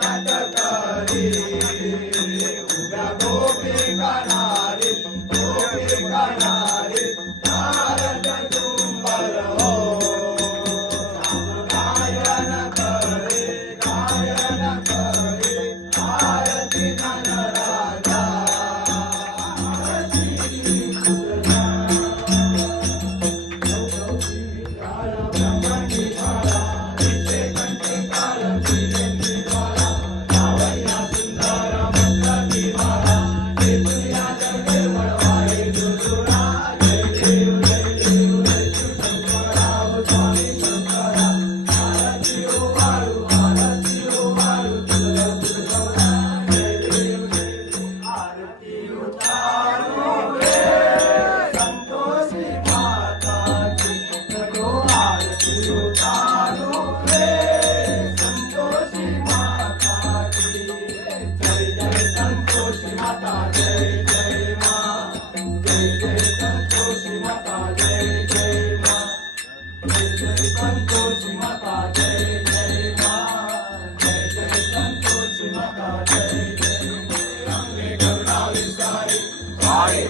la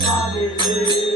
Hallelujah.